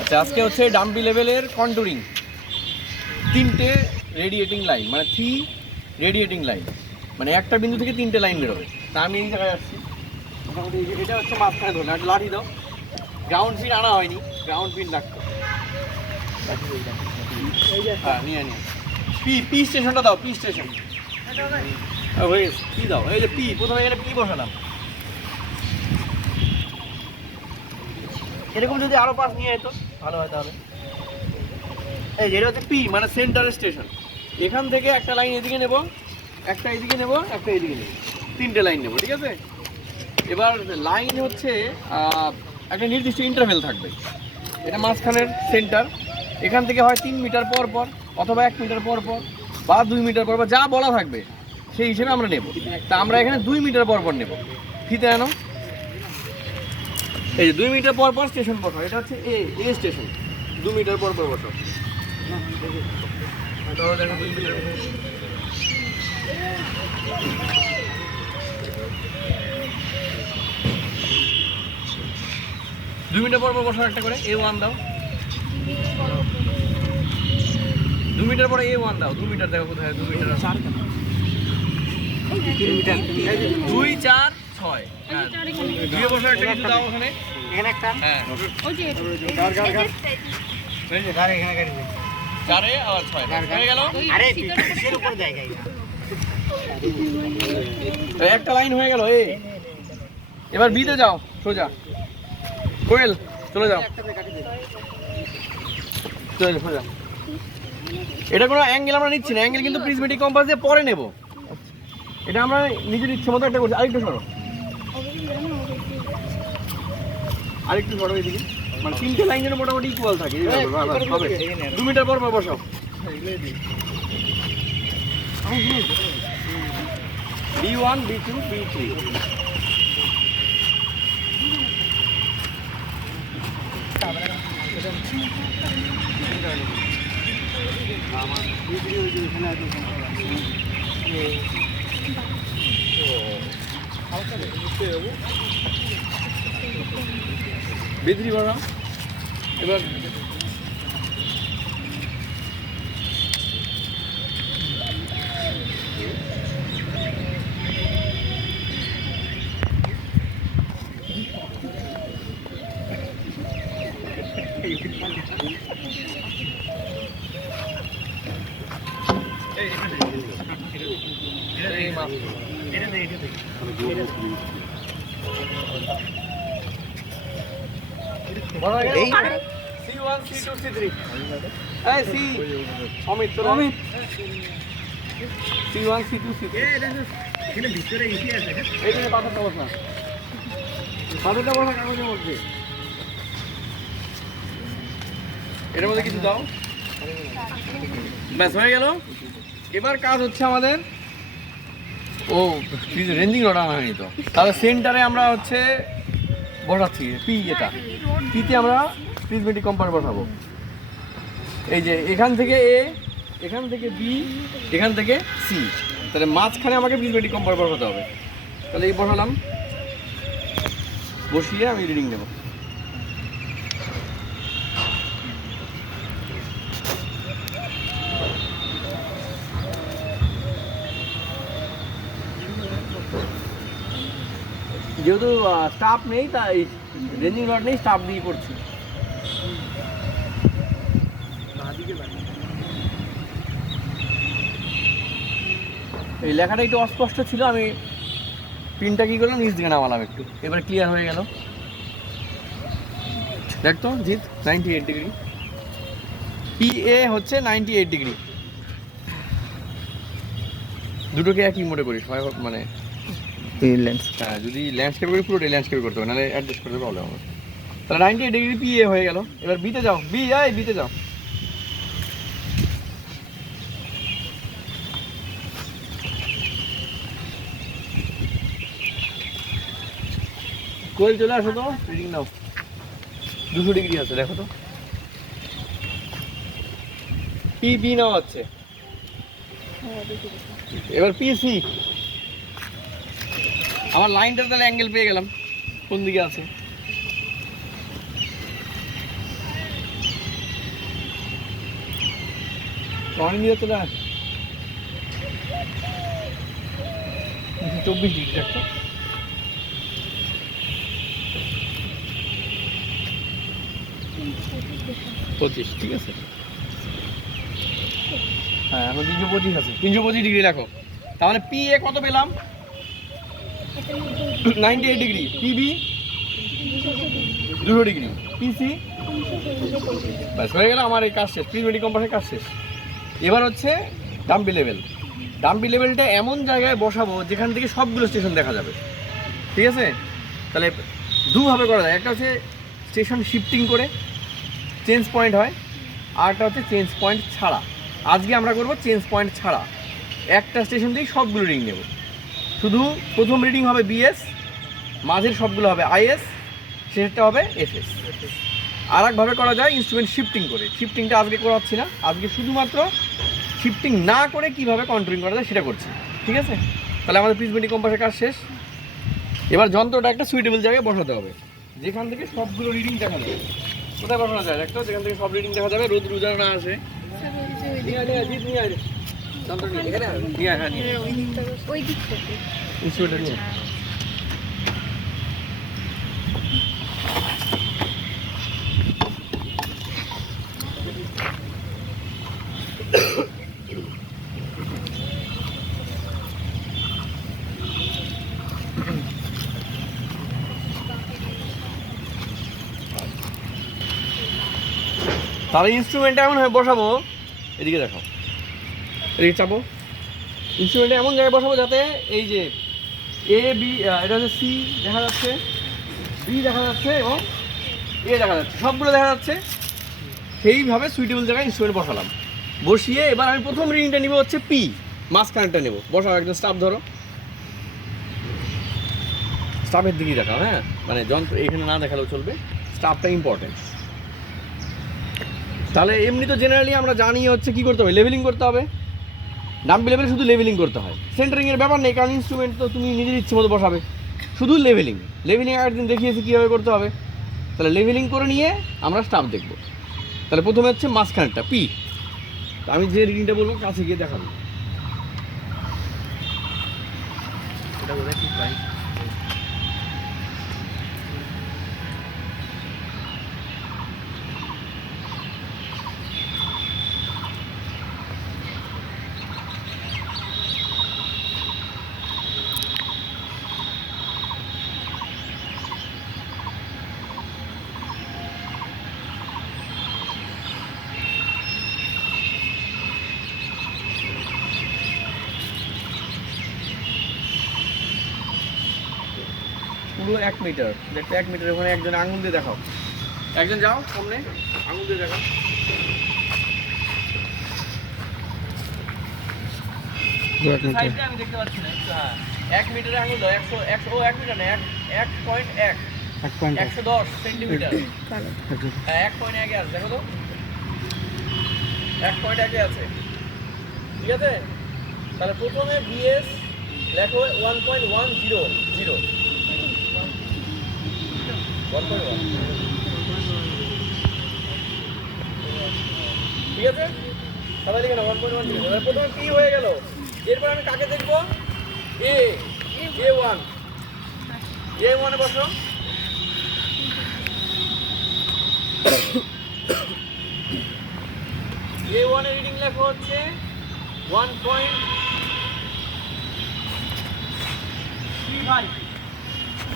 আচ্ছা আজকে হচ্ছে ডাম্পি লেভেলের কন্টুরিং তিনটে রেডিয়েটিং লাইন মানে থ্রি রেডিয়েটিং লাইন মানে একটা বিন্দু থেকে তিনটে লাইন বেরোবে। তা আমি এই জায়গায় আসছি। মোটামুটি এটা হচ্ছে মাঝখানে ধরলাম একটা লাঠি দাও। গ্রাউন্ড ফিন আনা হয়নি। গ্রাউন্ড ফিন লাগতো হ্যাঁ নিয়ে নিয়ে। পি পি স্টেশনটা দাও পি স্টেশন হয়ে গেছে পি দাও। এই যে পি প্রথমে এখানে পি বসালাম। এরকম যদি আরও পাশ নিয়ে যেত, ভালো হয় তাহলে। এই এটা হচ্ছে পি মানে সেন্টার স্টেশন এখান থেকে একটা লাইন এদিকে নেব, একটা এদিকে নেব, একটা এদিকে নেব। তিনটে লাইন নেব, ঠিক আছে? এবার লাইন হচ্ছে একটা নির্দিষ্ট ইন্টারভেল থাকবে। এটা মাঝখানের সেন্টার এখান থেকে হয় তিন মিটার পর পর, অথবা এক মিটার পর পর, বা দুই মিটার পর পর, যা বলা থাকবে, সেই হিসেবে আমরা নেব। তা আমরা এখানে দুই মিটার পর পর নেব। ফিতে আনো। এই যে দুই মিটার পর পর স্টেশন বসাও এটা হচ্ছে এ এ স্টেশন দু মিটার পর পর বসাও। দুই মিটার পর। পর বসাও একটা করে এ ওয়ান দাও। দু মিটার পরে এ ওয়ান দাও দু মিটার দেখো কোথায় দু মিটার দুই চার ছয় একটা কিছু দাও ওখানে। হ্যাঁ। চারে আবার ছয়। হয়ে গেল? লাইন হয়ে গেল এ এবার বিতে যাও সোজা। কোয়েল চলে যাও। চলে সোজা। এটা কোনো অ্যাঙ্গেল আমরা নিচ্ছি না। অ্যাঙ্গেল কিন্তু প্রিজমেটিক কম্পাস দিয়ে পরে নেব। এটা আমরা নিজের ইচ্ছে মতো একটা করছি। আরেকটু সরো। আরেকটু সরো এদিকে মানে তিনটে লাইন যেন মোটামুটি ইকুয়াল থাকে বাবা, হবে। দু মিটার পর পর বসাও। B one B two B three বিদ্রি বাড়া এবার এই মাপ। বলা গেল? C1, C2, C3 এই C, অমিত তোরা? C1, C2, C3 এখানে ভিতরে ইসি আছে। এই যে পাথরটা বস না। পাথরটা বসা কাগজের মধ্যে এটার মধ্যে কিছু দাও। ব্যাস হয়ে গেল। এবার কাজ হচ্ছে আমাদের ও রেঞ্জিং রড আনা হয়নি তো। তাহলে সেন্টারে আমরা হচ্ছে বসাচ্ছি পি যেটা। পিতে আমরা প্রিজমেটিক কম্পাউন্ড বসাবো এই যে এখান থেকে এ এখান থেকে বি এখান থেকে সি তাহলে মাঝখানে আমাকে প্রিজমেটিক কম্পাউন্ড বসাতে হবে। তাহলে এই বসালাম বসিয়ে আমি রিডিং নেব। যেহেতু স্টাফ নেই, তাই রেঞ্জিং রড নেই স্টাফ দিয়ে করছি। এই লেখাটা একটু অস্পষ্ট ছিল আমি পিনটা কি করলাম? নিচ দিকে নামালাম একটু। এবার ক্লিয়ার হয়ে গেল। দেখ তো Jit ninety eight degree P A হচ্ছে নাইনটি এইট ডিগ্রি দুটোকে একই মোটে করিস হয় মানে হ্যাঁ যদি ল্যান্ডস্কেপ করি পুরোটাই ল্যান্ডস্কেপ করতে হবে নাহলে অ্যাডজাস্ট করতে প্রবলেম হবে তাহলে ninety eight degree P A হয়ে গেল। এবার বিতে যাও। বি এই বিতে যাও। কোয়েল চলে আসো তো রিডিং নাও। দুশো ডিগ্রি আছে, দেখো তো। পি নাও নেওয়া হচ্ছে এবার পিসি আমার লাইনটা তাহলে অ্যাঙ্গেল পেয়ে গেলাম, কোন দিকে আছে? চলে চব্বিশ ডিগ্রি একটা পঁচিশ ঠিক আছে? হ্যাঁ এখন তিনশো পঁচিশ আছে। তিনশো পঁচিশ ডিগ্রি রাখো তাহলে পি এ কত পেলাম? নাইনটি এইট ডিগ্রি পিবি দুশো ডিগ্রি। পিসি ব্যাস হয়ে গেল আমার এই কাজ শেষ। প্রিমেডি কম্পাসের কাজ শেষ। এবার হচ্ছে ডাম্পি লেভেল ডাম্পি লেভেলটা এমন জায়গায় বসাবো যেখান থেকে সবগুলো স্টেশন দেখা যাবে। ঠিক আছে? তাহলে দুভাবে করা যায়। একটা হচ্ছে স্টেশন শিফটিং করে চেঞ্জ পয়েন্ট হয়, আরটা হচ্ছে চেঞ্জ পয়েন্ট ছাড়া। আজকে আমরা করব চেঞ্জ পয়েন্ট ছাড়া। একটা স্টেশন থেকেই সবগুলো রিডিং নেব। শুধু প্রথম রিডিং হবে বিএস মাঝের সবগুলো হবে আইএস শেষটা হবে এফএস আর একভাবে করা যায় ইনস্ট্রুমেন্ট শিফটিং করে। শিফটিংটা আজকে করাচ্ছি না। আজকে শুধুমাত্র শিফটিং না করে কীভাবে কন্ট্রোলিং করা যায় সেটা করছি। ঠিক আছে? তাহলে আমাদের প্রিজমেটিক কম্পাসের কাজ শেষ। এবার যন্ত্রটা একটা সুইটেবল জায়গায় বসাতে হবে। যেখান থেকে সবগুলো রিডিং দেখা যাবে কোথায় বসানো যায়? একটা যেখান থেকে সব রিডিং দেখা যাবে রোদ রোজা না আসে নিয়ে হ্যাঁ, নিয়ে। ওই দিক থেকে। তাহলে ইনস্ট্রুমেন্টটা হয়ে, বসাবো। এদিকে দেখো। এদিকে চাপো। ইনস্ট্রুমেন্টটা এমন জায়গায় বসাবো যাতে এই যে এ বি এটা হচ্ছে সি দেখা যাচ্ছে। বি দেখা যাচ্ছে এবং এ দেখা যাচ্ছে। সবগুলো দেখা যাচ্ছে। সেইভাবে সুইটেবল জায়গায় ইনস্ট্রুমেন্ট বসালাম। বসিয়ে এবার আমি প্রথম রিংটা নিব হচ্ছে পি মাঝখানটা নেব। বসাও একজন স্টাফ ধরো। স্টাফের দিকেই দেখাও হ্যাঁ? মানে যন্ত্র এখানে না দেখালেও চলবে। স্টাফটা ইম্পর্টেন্ট তাহলে এমনি তো জেনারেলি আমরা জানি হচ্ছে কি করতে হবে লেভেলিং করতে হবে। ডাম্পি লেভেলে শুধু লেভেলিং করতে হয়। সেন্টারিংয়ের ব্যাপার নেই, কারণ ইনস্ট্রুমেন্ট তো তুমি নিজের ইচ্ছে মতো বসাবে। শুধু লেভেলিং লেভেলিং আগের দিন দেখিয়েছি কীভাবে করতে হবে। তাহলে লেভেলিং করে নিয়ে আমরা স্টাফ দেখব। তাহলে প্রথমে হচ্ছে মাঝখানটা পি আমি যে রিডিংটা বলব, কাছে গিয়ে দেখাবো। এটা বোধহয় ঠিক পুরো এক মিটার দেখতে এক মিটার ওখানে একজন আঙুল দিয়ে দেখাও। একজন যাও সামনে আঙুল দিয়ে দেখাও। আমি দেখতে পাচ্ছি না হ্যাঁ। এক মিটারে আঙুল দাও একশো একশো এক মিটার না এক এক পয়েন্ট এক। একশো দশ সেন্টিমিটার হ্যাঁ এক পয়েন্ট একে আছে দেখো তো। এক পয়েন্ট একে আছে। ঠিক আছে? তাহলে প্রথমে বিএস লেখো one point one zero zero ঠিক আছে? তাহলে লিখে ওয়ান পয়েন্ট প্রথমে পি হয়ে গেল। এরপর আমি কাকে দেখব? এ এ ওয়ান এ ওয়ানে বসো এ ওয়ানের রিডিং লেখা হচ্ছে ওয়ান পয়েন্ট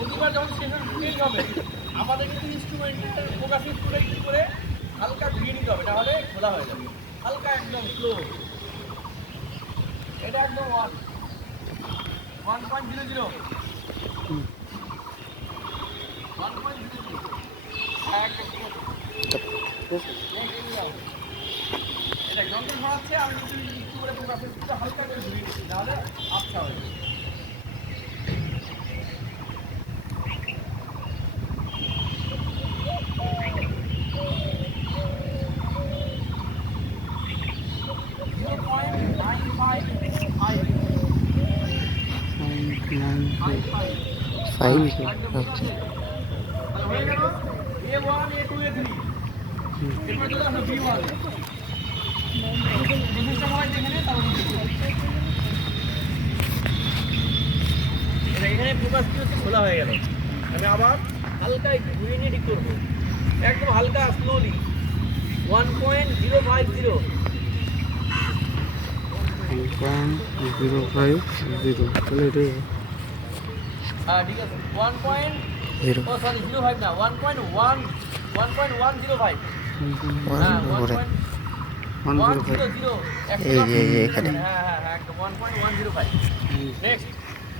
প্রতিবার যখন সেশন চেঞ্জ হবে, আমাদের কিন্তু ইনস্ট্রুমেন্টের ফোকাস ইনস্ট্রুমেন্ট কি করে হালকা ঘুরিয়ে নিতে হবে তাহলে খোলা হয়ে যাবে। হালকা একদম স্লো এটা একদম one one point zero zero one point zero zero এটা যন্ত্র ঘোরাচ্ছে আমি যদি একটু করে একটু হালকা করে দিচ্ছি তাহলে আচ্ছা হয়ে গেল A one A two A three এরপর চলে আসো বি ওয়ান প্রসেসটা হয় যেখানে তারপর এখানে ফোকাস কি হচ্ছে খোলা হয়ে গেল আমি আবার হালকা একটু ঘুরিয়ে নিয়ে ঠিক করব একদম হালকা slowly one point zero five zero one zero five zero তাহলে এটাই ঠিক আছে। One point zero sorry zero five না। One point one one point one zero five এই যে, এই হ্যাঁ হ্যাঁ হ্যাঁ one point one zero five next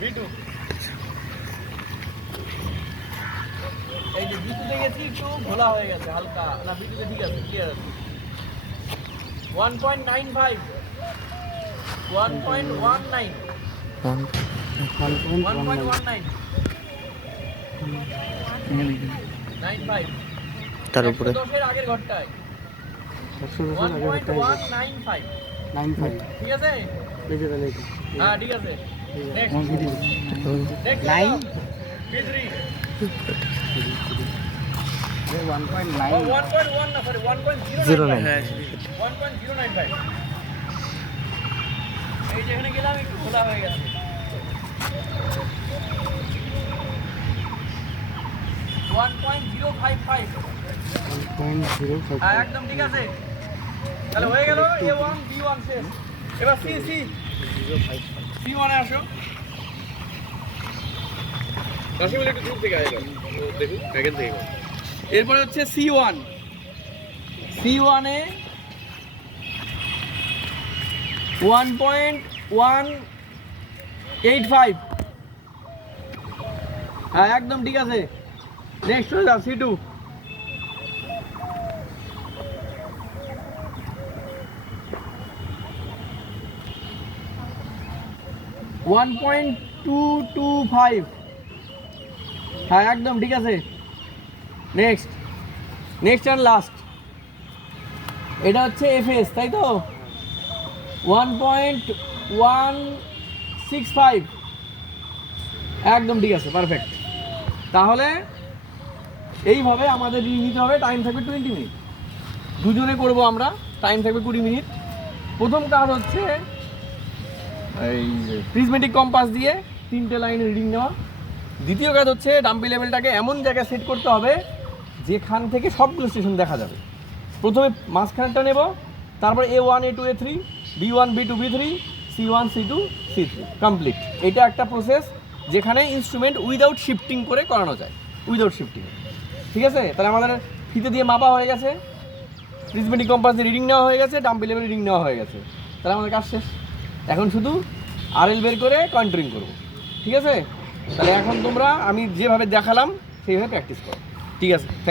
B two এই যে বি টুতে গেছি একটু ঘোলা হয়ে গেছে হালকা। না বি টুতে ঠিক আছে ক্লিয়ার আছে। One point nine five one point one nine one one point one nine nine five তার উপরে। দশের আগের ঘরটায়। One point one nine five nine five ঠিক আছে? হ্যাঁ ঠিক আছে। Next next Nine? B three one point O one one না sorry one point zero nine nine one point zero nine five এই যেখানে গেলাম একটু খোলা হয়ে গেছে। One point zero five five হ্যাঁ একদম ঠিক আছে। তাহলে হয়ে গেল এ ওয়ান বি ওয়ান শেষ। এবার সি সি। সি ওয়ানে আসো। কাশিমুল একটু দূর থেকে আগে দেখুন থেকে এরপরে হচ্ছে সি ওয়ান সি ওয়ানে one point one eight five. হ্যাঁ একদম ঠিক আছে। নেক্সট হয়ে যাও C two one point two two five. হ্যাঁ একদম ঠিক আছে। নেক্সট নেক্সট অ্যান্ড লাস্ট এটা হচ্ছে এফএস তাই তো? One point one six five একদম ঠিক আছে পারফেক্ট তাহলে এইভাবে আমাদের রিং নিতে হবে টাইম থাকবে টোয়েন্টি মিনিট দুজনে করব আমরা টাইম থাকবে কুড়ি মিনিট প্রথম কাজ হচ্ছে এই প্রিজমেটিক কম্পাস দিয়ে তিনটে লাইন রিডিং নেওয়া। দ্বিতীয় কাজ হচ্ছে ডাম্পি লেভেলটাকে এমন জায়গায় সেট করতে হবে, যেখান থেকে সবগুলো স্টেশন দেখা যাবে। প্রথমে মাঝখানটা নেব, তারপর A one A two A three B one B two B three C one C two C three complete এটা একটা প্রসেস যেখানে ইনস্ট্রুমেন্ট উইদাউট শিফটিং করে করানো যায়। উইদাউট শিফটিং ঠিক আছে? তাহলে আমাদের ফিতে দিয়ে মাপা হয়ে গেছে। প্রিজমেটিক কম্পাস দিয়ে রিডিং নেওয়া হয়ে গেছে ডাম্পি লেভেল রিডিং নেওয়া হয়ে গেছে। তাহলে আমাদের কাজ শেষ। এখন শুধু আরএল বের করে কন্ট্রিং করব। ঠিক আছে? তাহলে এখন তোমরা আমি যেভাবে দেখালাম, সেইভাবে প্র্যাকটিস করো। ঠিক আছে? থ্যাংক